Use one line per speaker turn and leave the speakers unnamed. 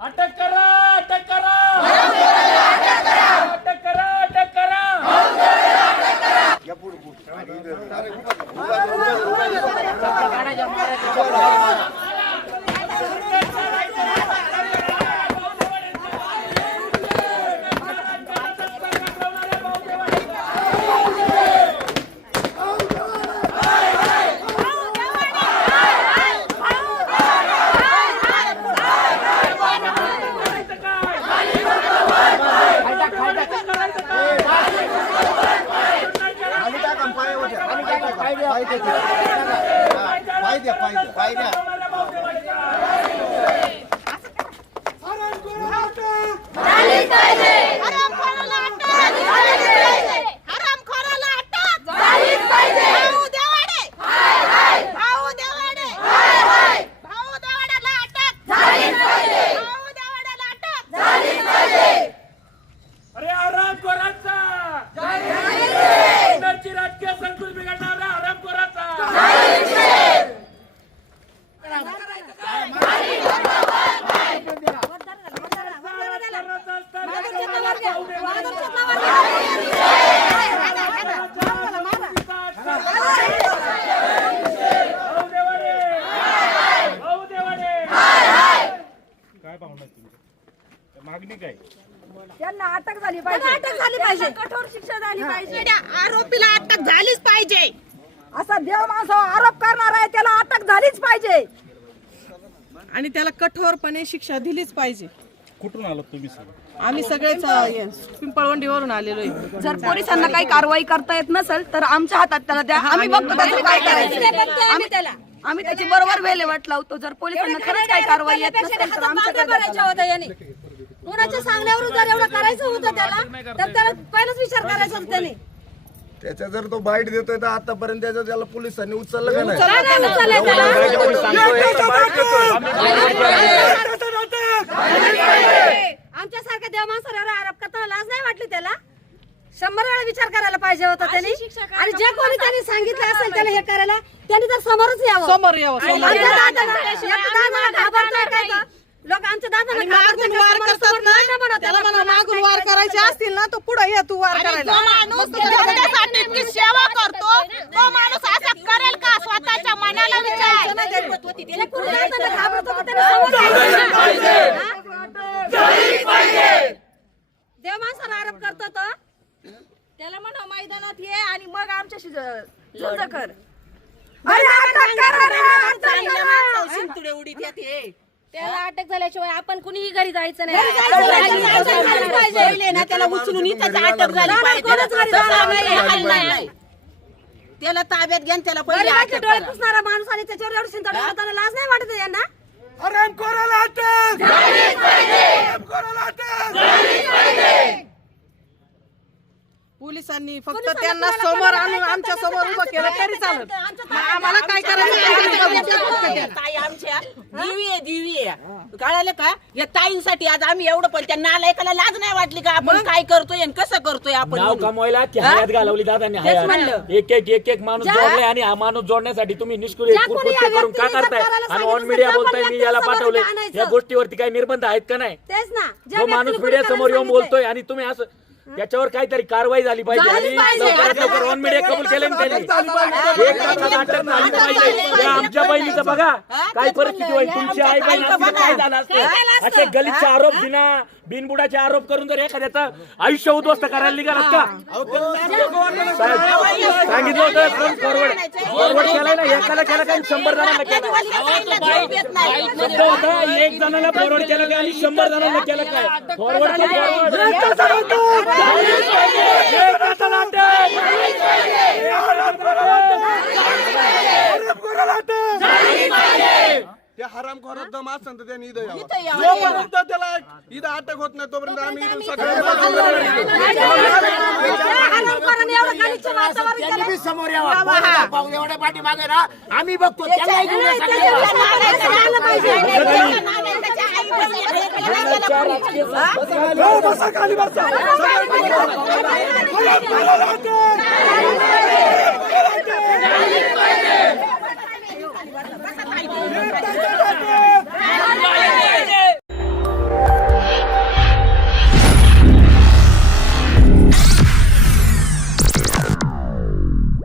ಅಟಕರ ಅಟಕರ ಅಟಕರ ಅಟಕರ ಎಪ್ಪುಡು पाहिजे पाहिजे पाहिजे
मागणी काय
त्यांना अटक झाली पाहिजे.
अटक झाली पाहिजे.
कठोर शिक्षा झाली पाहिजे.
त्या आरोपीला अटक झालीच पाहिजे.
असा देव माणसावर आरोप करणार आहे त्याला अटक झालीच पाहिजे.
आणि त्याला कठोरपणे शिक्षा दिलीच पाहिजे.
कुठून आलात तुम्ही सगळं
आम्ही सगळेच हे, पिंपळवंडीवरून आलेलो आहे.
जर पोलिसांना काही कारवाई करता येत नसेल तर आमच्या हातात त्याला द्या. आम्ही बघतो त्याचं काय करायचं. आम्ही त्याला आम्ही त्याची बरोबर वेळेवाट लावतो. जर पोलिसांना खरंच काही कारवाई येत नसेल तर आमच्याकडे द्या.
कुणाच्या सांगण्यावरून जर एवढं करायचं होतं त्याला तर त्याला पहिलाच विचार करायचा होता त्याने.
त्याच्या जर तो बाईट देतोय तर आतापर्यंत त्याच्या त्याला पोलिसांनी उचललं का नाही?
काय नाही उचललंय त्याला? आमच्यासारख्या देव माणसावर आरोप करताना लाज नाही वाटली त्याला? शंभर वेळा विचार करायला पाहिजे होता त्यांनी. आणि जे कोणी त्यांनी सांगितलं असेल त्याला हे करायला त्यांनी तर समोरच यावं.
समोर यावं समोर
आमच्या
यावं.
दादाला- एक दादाला घाबरतोय काय तो?
आणि
घाबरतोय
मागून? वार करतात ना? त्याला. म्हणा मागून वार करायचे असतील ना तो पुढे ये तू वार करायला
जो माणूस जनतेसाठी इतकी सेवा करतो. तो माणूस असा करेल का? स्वतःच्या मनाला विचार?
देव माणसाला आरोप करतो तो.
त्याला म्हणा मैदानात ये आणि मग आमच्याशी ज- झुंज कर.
त्याला अटक झाल्याशिवाय आपण कुणीही घरी जायचं नाही.
ना त्याला उचलून इथं अटक झाली. पाहिजे. तसं नाही, हाल नाही. त्याला ताब्यात घ्या त्याला पहिले
डोळे. पुसणारा माणूस आणि त्याच्यावर एवढं करताना लाज नाही वाटत आहे यांना?
अटक! हरामखोराला अटक!
पोलिसांनी फक्त त्यांना समोर आणून आमच्यासमोर उभं केलं तरी चालत आम्हाला काय करायचं.
ताई आमच्या. दिवी आहे दिवी आहे. कळालं का? या ताईंसाठी आज आम्ही एवढं पण त्या नालायकाला लाज नाही वाटली का? आपण काय करतोय आणि कसं करतोय आपण
नाव? कमवायला ती हयात घालवली दादांनी
तेच
हयात.
म्हणलं.
एक एक एक एक माणूस जोडले आणि हा माणूस जोडण्यासाठी तुम्ही निष्क्रिय
ज्या कोणी
कृत्य
या
करून का
व्यक्तीने
करताय?
जर करायला
आणि
सांगितलं
ऑन मीडिया
तर
बोलताय मी याला पाठवले
आणायचं.
या गोष्टीवरती काही निर्बंध आहेत का नाही?
तेच ना. ज्या
जो माणूस मीडिया
कोणी
समोर येऊन बोलतोय आणि तुम्ही असं त्याच्यावर काहीतरी कारवाई झाली पाहिजे आणि लवकरात लवकर ऑन मीडिया कबूल केले ना त्यांनी एक तासात अटक झाली पाहिजे. या आमच्या बहिणीचं बघा काय परिस्थिती होईल? तुमची आई बहीण तर काय झालं असतं? असे गलितचे आरोप बिना बिनबुडाचे आरोप करून जर एखाद्याचं आयुष्य उद्ध्वस्त करायला निघालात का साहेब, सांगितलं होतं फॉरवर्ड फॉरवर्ड केलाय ना एकाला केला काय शंभर जणांना केला शब्द होता एक जणाला फॉरवर्ड केलं काय आणि शंभर जणांना केलं काय फॉरवर्ड
आराम खोरात दम असेल तर त्यांनी इथं यावं. इथं यावं. जोपर्यंत त्याला अटक होत नाही तोपर्यंत आम्ही इथून सगळे
हरामखोराने एवढं खालीचं वातावरण केलं.
बी समोर यावा कोणाला पाहून एवढ्या मागे ना आम्ही बघतो त्याला घेऊन या सगळ्याला.
भाऊ,
बसा खाली बसा.